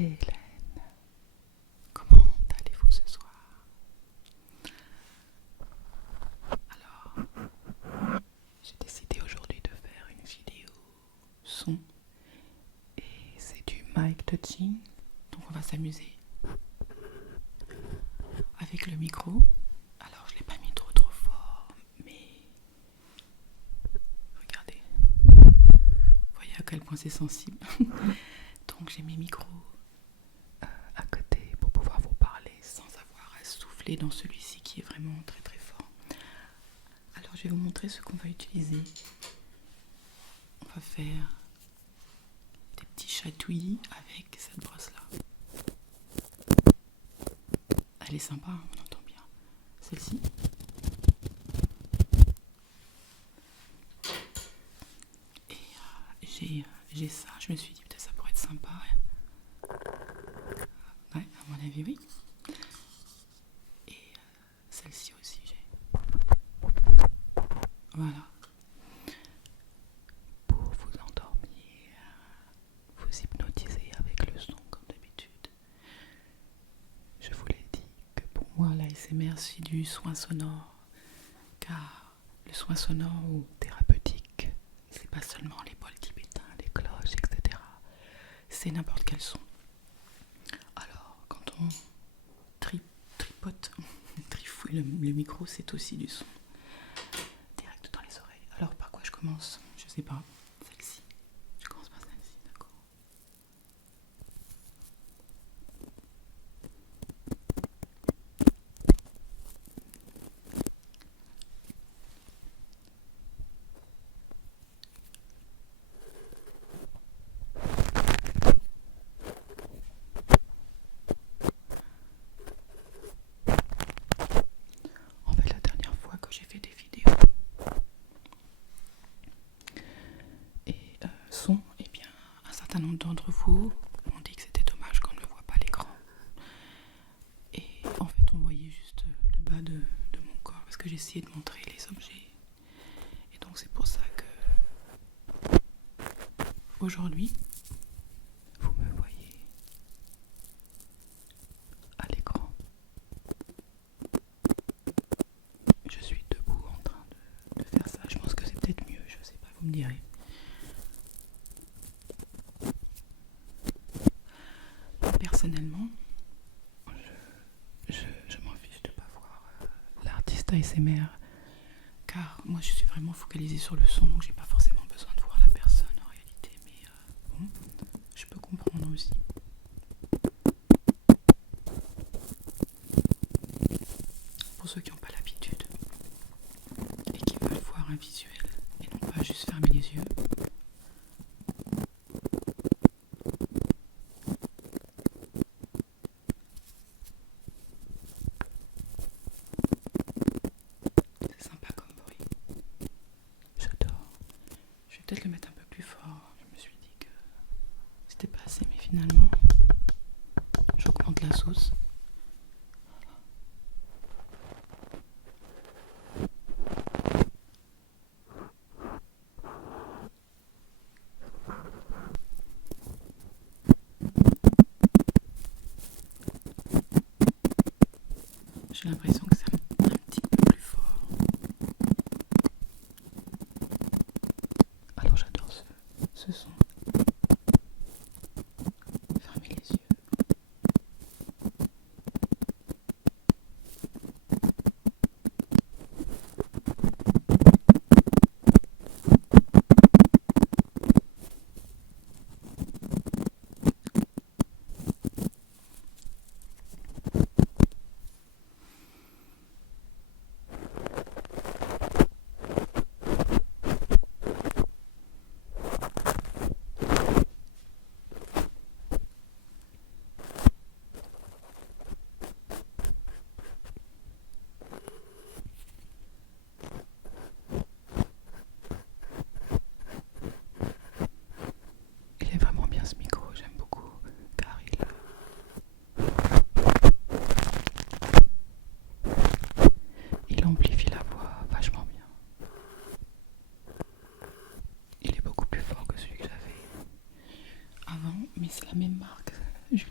c'est Hélène. Comment allez-vous ce soir? Alors, j'ai décidé aujourd'hui de faire une vidéo son et c'est du mic touching, donc on va s'amuser avec le micro. Alors, je l'ai pas mis trop fort, mais regardez, vous voyez à quel point c'est sensible. Donc j'ai mes micros à côté pour pouvoir vous parler sans avoir à souffler dans celui-ci qui est vraiment très très fort. Alors je vais vous montrer ce qu'on va utiliser. On va faire des petits chatouillis avec cette brosse là. Elle est sympa, hein, on entend bien. Celle-ci. Et j'ai ça, je me suis dit peut-être ça pourrait être sympa. Ouais, à mon avis oui. Et celle-ci aussi j'ai. Voilà. Pour vous endormir, vous hypnotiser avec le son comme d'habitude. Je vous l'ai dit que pour moi l'ASMR c'est du soin sonore, car le soin sonore ou thérapeutique, c'est pas seulement les bols tibétains, les cloches, etc. C'est n'importe quel son. Alors quand on tripote, trifouille le micro, c'est aussi du son direct dans les oreilles. Alors par quoi je commence? Je sais pas. Celle-ci. Je commence par celle-ci, d'accord. En fait, la dernière fois que j'ai fait des vidéos et son, eh bien, un certain nombre d'entre vous m'ont dit que c'était dommage qu'on ne le voit pas à l'écran. Et en fait, on voyait juste le bas de mon corps parce que j'essayais de montrer les objets. Et donc, c'est pour ça que aujourd'hui, vous me voyez à l'écran. Je suis debout en train de faire ça. Je pense que c'est peut-être mieux, je sais pas, vous me direz. Personnellement, je m'en fiche de ne pas voir l'artiste ASMR, car moi je suis vraiment focalisée sur le son, donc j'ai pas forcément besoin de voir la personne en réalité, mais bon, je peux comprendre aussi. Pour ceux qui n'ont pas l'habitude et qui veulent voir un visuel et non pas juste fermer les yeux. C'est sympa comme bruit. J'adore. Je vais peut-être le mettre un peu plus fort. Je me suis dit que c'était pas assez, mais finalement, j'augmente la sauce. J'ai l'impression que c'est un petit peu plus fort. Alors j'adore ce son. Fermez les yeux.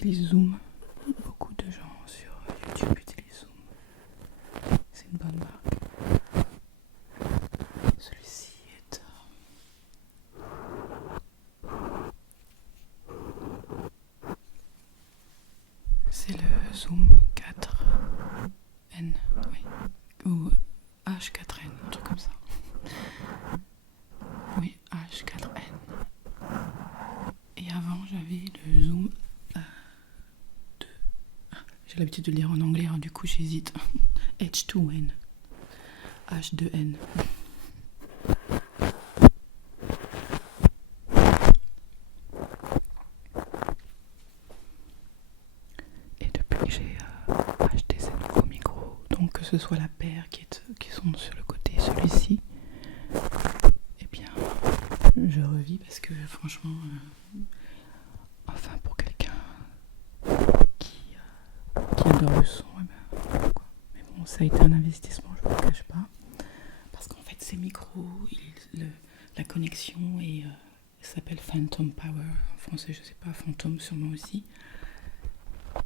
utilise Zoom. Beaucoup de gens sur YouTube utilisent Zoom. C'est une bonne marque. Celui-ci est c'est le Zoom 4N, oui, ou H4N, un truc comme ça. Oui, H4N. Et avant, j'avais le Zoom 2. J'ai l'habitude de le lire en anglais, hein, du coup j'hésite. H2N. H2N. Et depuis j'ai acheté ces nouveaux micros, donc que ce soit la paire qui sont sur le côté, celui-ci, eh bien je revis parce que franchement, enfin pour quelqu'un qui adore le son, eh ben, voilà, quoi. Mais bon, ça a été un investissement, je ne vous le cache pas, parce qu'en fait ces micros, la connexion s'appelle Phantom Power, en français je sais pas, Phantom sûrement aussi.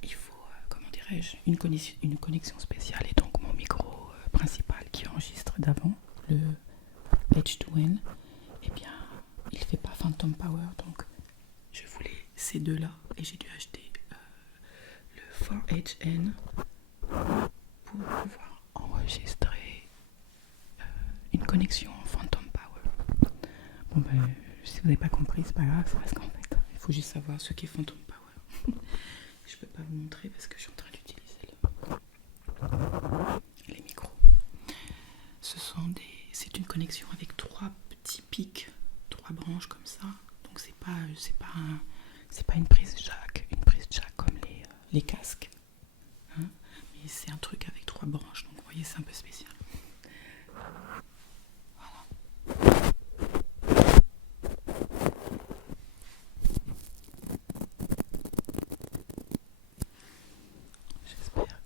Il faut, comment dirais-je, une connexion spéciale, et donc mon micro principal qui enregistre d'avant, le H2N, eh bien il fait pas Phantom Power, donc je voulais ces deux-là et j'ai dû acheter le 4HN pour pouvoir enregistrer une connexion en Phantom Power. Bon ben, si vous n'avez pas compris, c'est pas grave, c'est parce qu'en fait, il faut juste savoir ce qu'est Phantom Power. Je peux pas vous montrer parce que je suis en train d'utiliser les micros. C'est une connexion avec 3 petits pics, 3 branches comme ça. Donc c'est pas une prise jack comme les casques, hein, mais c'est un truc avec 3 branches. Donc vous voyez, c'est un peu spécial. Voilà. J'espère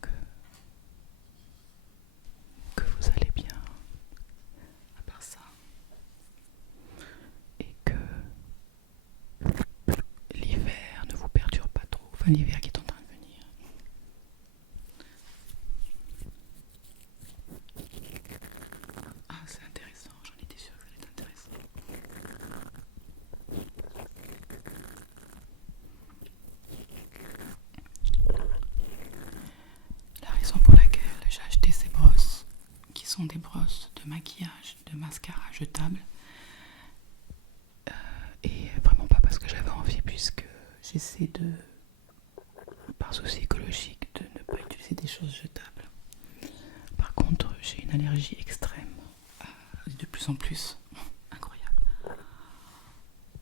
que vous allez bien, à part ça, et que l'hiver ne vous perturbe pas trop, enfin l'hiver qui est en train de venir. Ah, c'est intéressant, j'en étais sûre que ça allait être intéressant. La raison pour laquelle j'ai acheté ces brosses, qui sont des brosses de maquillage, de mascara jetable, et vraiment pas parce que j'avais envie, puisque j'essaie par souci écologique, de ne pas utiliser des choses jetables. Par contre, j'ai une allergie extrême, de plus en plus incroyable,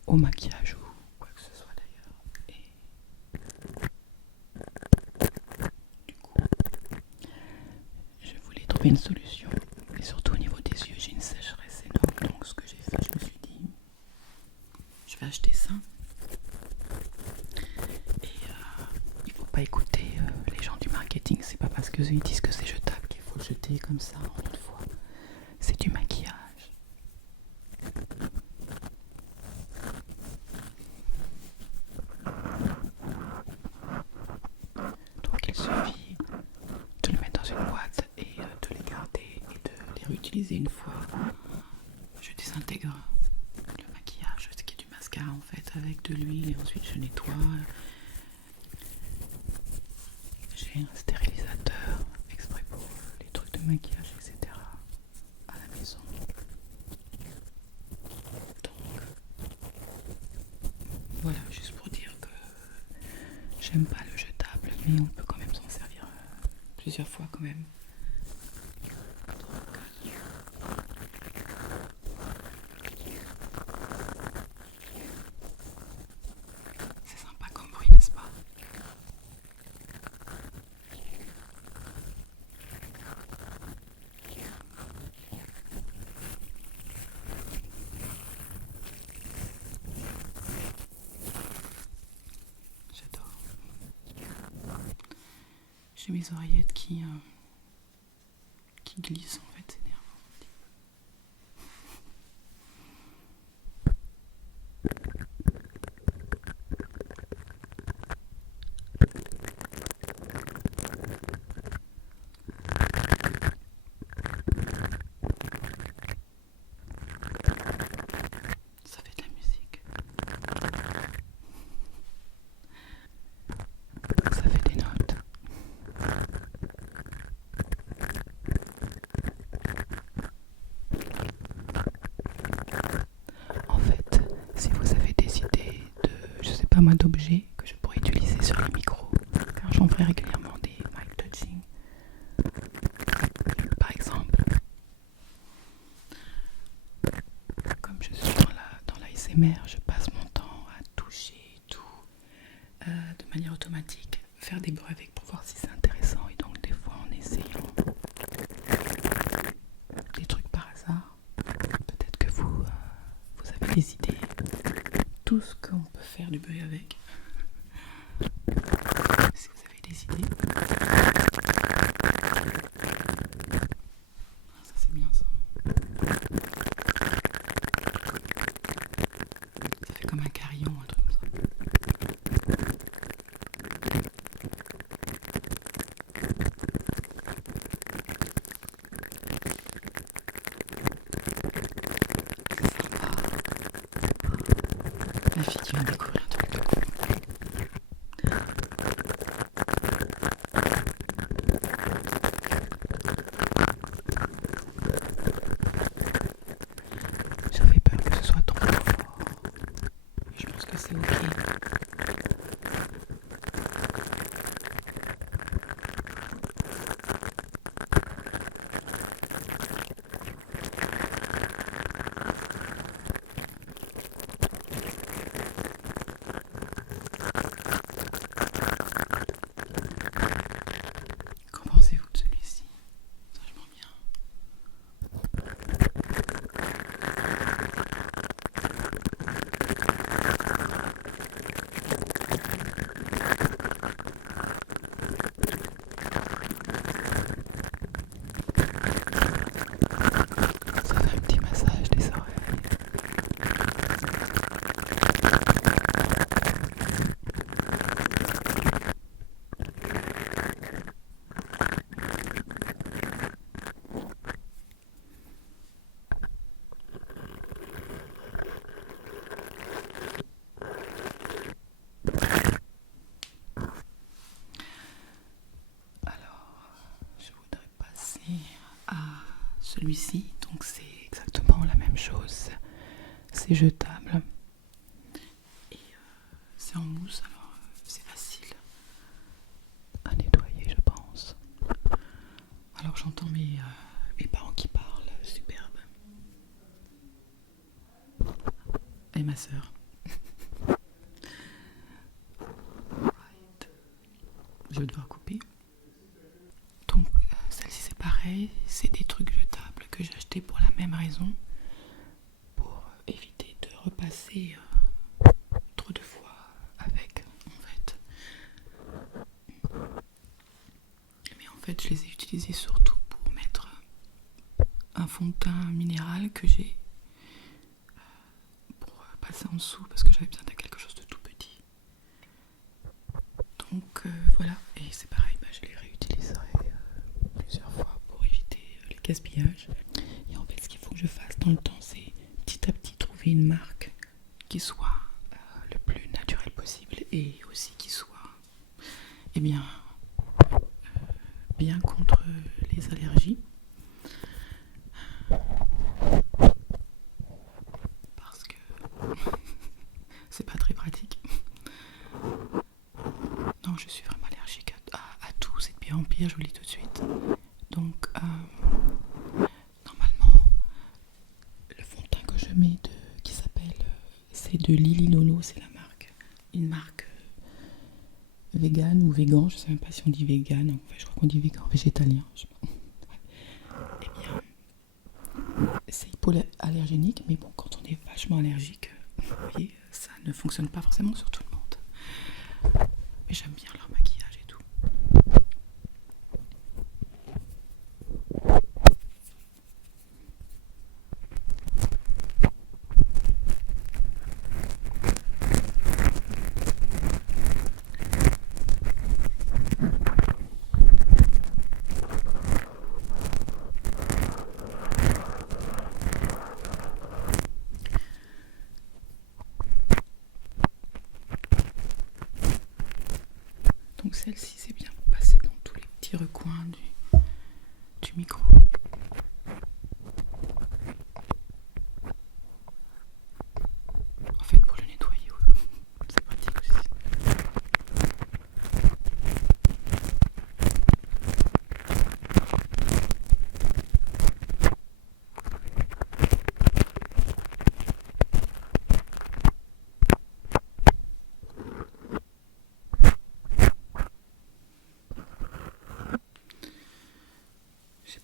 au maquillage ou quoi que ce soit d'ailleurs. Et du coup, je voulais trouver une solution. Et surtout au niveau des yeux, j'ai une sécheresse énorme. Donc ce que j'ai fait, je me suis dit, je vais acheter ça. Et il faut pas écouter les gens du marketing. C'est pas parce qu'ils disent que c'est jetable qu'il faut le jeter comme ça en une fois. C'est du maquillage. Donc il suffit de le mettre dans une boîte et de les garder et de les réutiliser une fois. Je désintègre le maquillage, ce qui est du mascara en fait, avec de l'huile, et ensuite je nettoie. J'ai un stérilisateur exprès pour les trucs de maquillage, etc. à la maison. Donc voilà, juste pour dire que j'aime pas le jetable, mais on peut quand même s'en servir plusieurs fois quand même. C'est sympa comme bruit, n'est-ce pas? J'adore. J'ai mes oreillettes qui glissent en fait, c'est énervant. format d'objet que je pourrais utiliser sur les micros, car j'en ferai régulièrement des mic touching. Par exemple, comme je suis dans l'ASMR, je passe mon temps à toucher tout de manière automatique, faire des bruits avec pour voir si c'est intéressant, et donc des fois en essayant des trucs par hasard, peut-être que vous avez des idées, tout ce qu'on peut faire du bruit avec. Si vous avez des idées. Ça c'est bien ça. Ça fait comme un carillon, un truc comme ça. C'est sympa. La fille qui va découvrir un truc de con. J'avais peur que ce soit trop fort. Je pense que c'est ok. Qu'en pensez-vous de celui-ci? C'est vachement bien. Ça fait un petit massage des oreilles. Alors, je voudrais passer à celui-ci. Donc c'est exactement la même chose. C'est jetable. Et c'est en mousse, alors c'est facile à nettoyer, je pense. Alors j'entends mes parents qui parlent, superbe. Et ma sœur. Right. Je vais devoir couper. Donc celle-ci c'est pareil, c'est des trucs jetables que j'ai achetés pour la même raison, pour éviter de repasser trop de fois avec, en fait. Mais en fait je les ai utilisés surtout pour mettre un fond de teint minéral que j'ai pour passer en dessous parce que j'avais besoin de quelque chose de tout petit. Donc voilà, et c'est pareil, je les réutiliserai plusieurs fois pour éviter les gaspillages. Et en fait ce qu'il faut que je fasse dans le temps, c'est petit à petit trouver une marque qui soit le plus naturel possible et aussi qui soit bien contre les allergies. Parce que c'est pas très pratique. Non, je suis vraiment allergique à tout, c'est de pire en pire, je vous le dis tout de suite. Donc, normalement, le fond de teint que je mets qui s'appelle, c'est de Lily Lolo, c'est la marque. Une marque vegan ou végan, je sais même pas si on dit vegan, en fait, je crois qu'on dit végan, végétalien. Eh bien, c'est hypoallergénique, mais bon, quand on est vachement allergique, vous voyez, ça ne fonctionne pas forcément sur tout le monde. Mais j'aime bien leur maquillage et tout. Donc celle-ci, c'est bien pour passer dans tous les petits recoins du micro. En fait, pour le nettoyer, c'est pratique aussi.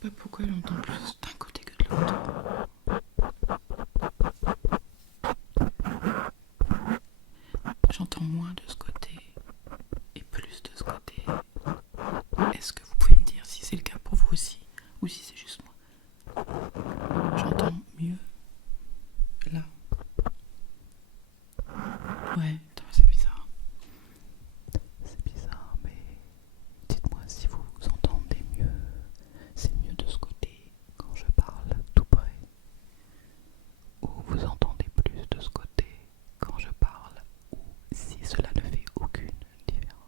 pas pourquoi j'entends plus d'un côté que de l'autre. J'entends moins de ce côté et plus de ce côté. Est-ce que vous pouvez me dire si c'est le cas pour vous aussi ou si c'est juste moi? J'entends mieux là. Ouais, attends, c'est bizarre. C'est bizarre, mais dites-moi si vous entendez mieux. C'est mieux de ce côté quand je parle tout près. Ou vous entendez plus de ce côté quand je parle, ou si cela ne fait aucune différence.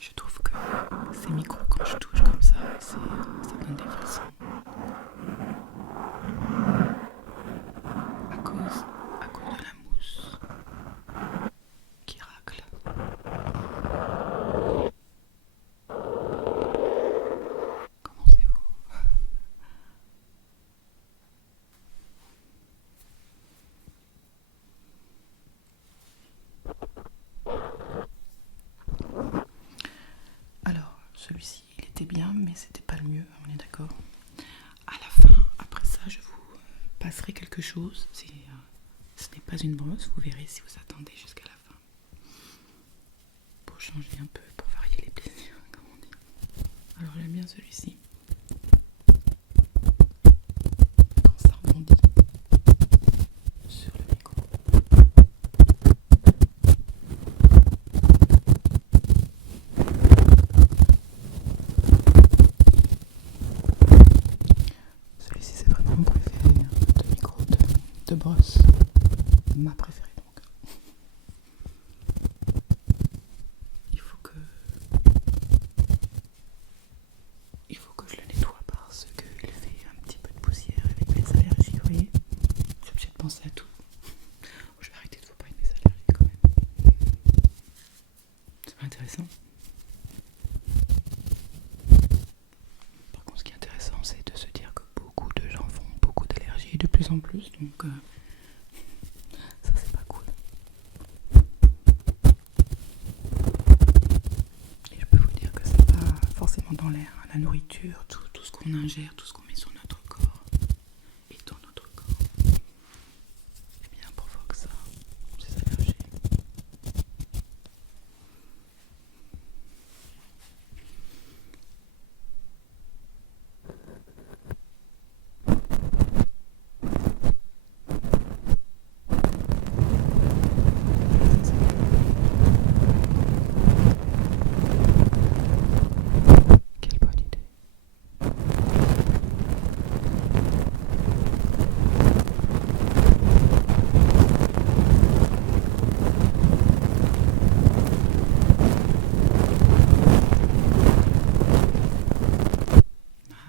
Je trouve que ces micros, quand je touche comme ça, ça donne des frissons. À cause de la mousse qui racle. Comment c'est-vous? Alors, celui-ci, il était bien, mais c'était pas le mieux, on est d'accord. À la fin, après ça, je vous passerai quelque chose. Ce n'est pas une brosse, vous verrez si vous attendez jusqu'à la fin. Pour changer un peu, pour varier les plaisirs, comme on dit. Alors j'aime bien celui-ci. Quand ça rebondit sur le micro. Celui-ci c'est vraiment mon préféré, de micro de brosse. Ma préférée donc. Il faut que je le nettoie parce qu'il fait un petit peu de poussière avec mes allergies, vous voyez. Je suis obligée de penser à tout. Je vais arrêter de vous parler de mes allergies quand même. C'est pas intéressant. Par contre, ce qui est intéressant, c'est de se dire que beaucoup de gens font beaucoup d'allergies de plus en plus, donc ça c'est pas cool. Et je peux vous dire que c'est pas forcément dans l'air, hein, la nourriture, tout ce qu'on ingère, tout ce qu'on met sur notre corps et dans notre corps, eh bien provoque ça, ces allergies. Quelle bonne idée.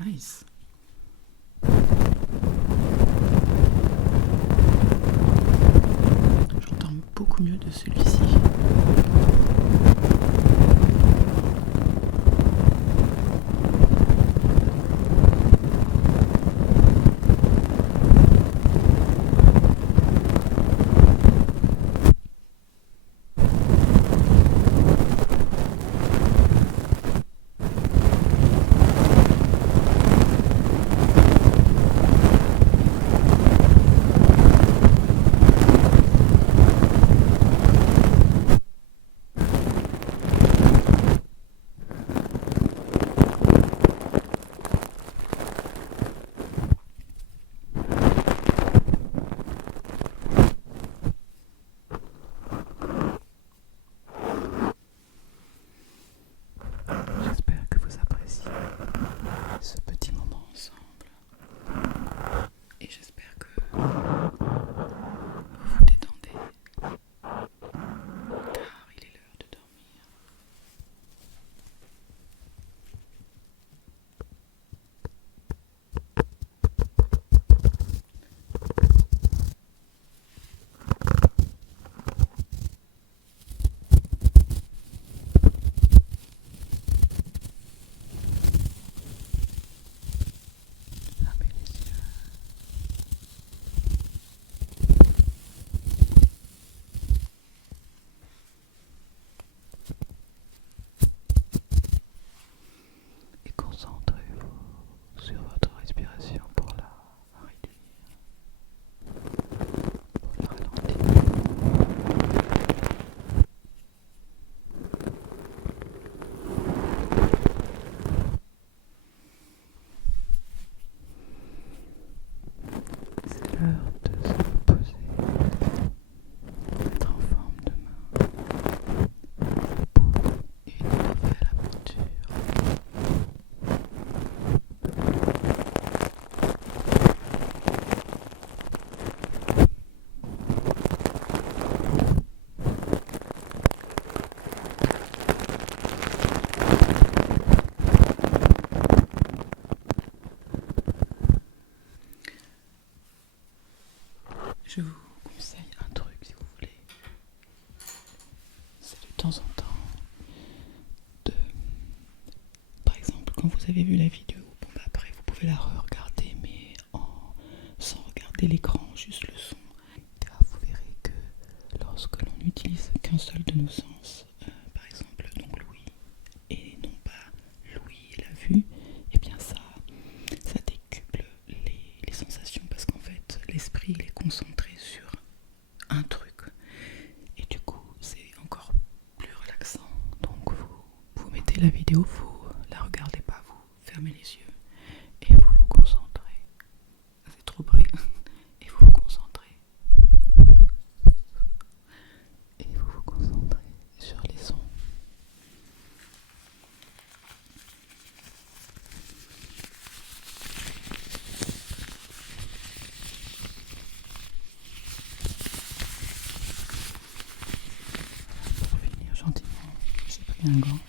Nice. J'entends beaucoup mieux de celui-ci. temps en temps de... Par exemple, quand vous avez vu la vidéo, bon bah après vous pouvez la re-regarder, mais sans regarder l'écran, juste le son. Car vous verrez que lorsque l'on n'utilise qu'un seul de nos sens, par exemple donc l'ouïe, et non pas l'ouïe et la vue, et bien ça décuple les sensations, parce qu'en fait l'esprit il est concentré sur un truc, et du coup c'est encore plus relaxant. Donc vous mettez la vidéo, vous la regardez pas, vous fermez les yeux et vous vous concentrez. C'est trop près. Et vous vous concentrez. Et vous vous concentrez sur les sons. Pour finir gentiment, j'ai pris un gant.